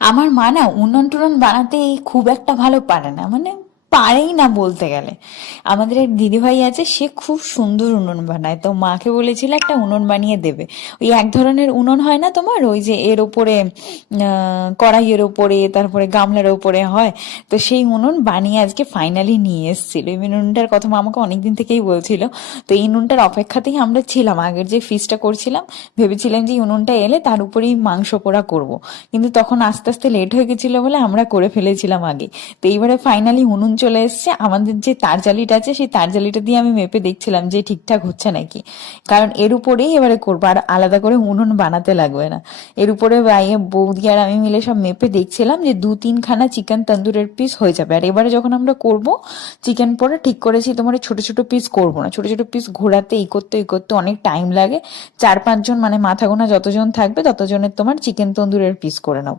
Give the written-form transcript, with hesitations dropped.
আমার মা না উনুন টুনুন বানাতে খুব একটা ভালো পারে না, মানে পারেই না বলতে গেলে। আমাদের এক দিদিভাই আছে, সে খুব সুন্দর উনুন বানায়, তো মাকে বলেছিল একটা উনুন বানিয়ে দেবে। ওই এক ধরনের উনুন হয় না তোমার, ওই যে এর ওপরে কড়াইয়ের ওপরে তারপরে গামলার ওপরে হয়, তো সেই উনুন বানিয়ে আজকে ফাইনালি নিয়ে এসেছিল। এই উনুনটার কথা মা আমাকে অনেকদিন থেকেই বলছিল। তো এই উনুনটার অপেক্ষাতেই আমরা ছিলাম, আগের যে ফিসটা করছিলাম ভেবেছিলাম যে এই উনুনটা এলে তার উপরেই মাংস পোড়া করব, কিন্তু তখন আস্তে আস্তে লেট হয়ে গেছিল বলে আমরা করে ফেলেছিলাম আগে। তো এইবারে ফাইনালি উনুন চলে এসছে। আমাদের যে তারজালিটা আছে সেই তারজালিটা দিয়ে আমি মেপে দেখছিলাম যে ঠিকঠাক হচ্ছে নাকি, কারণ এর উপরেই এবারে করবো, আর আলাদা করে উনুন বানাতে লাগবে না। এর উপরে বাইরে বৌদি আর আমি মিলে সব মেপে দেখছিলাম যে 2-3 খানা চিকেন তন্দুরের পিস হয়ে যাবে। আর এবারে যখন আমরা করব চিকেন পরে ঠিক করেছি তোমার ছোট ছোট পিস করব না, ছোট ছোট পিস ঘোরাতে এই করতে অনেক টাইম লাগে। 4-5 জন মানে মাথা গোনা যতজন থাকবে ততজনের তোমার চিকেন তন্দুরের পিস করে নেবো।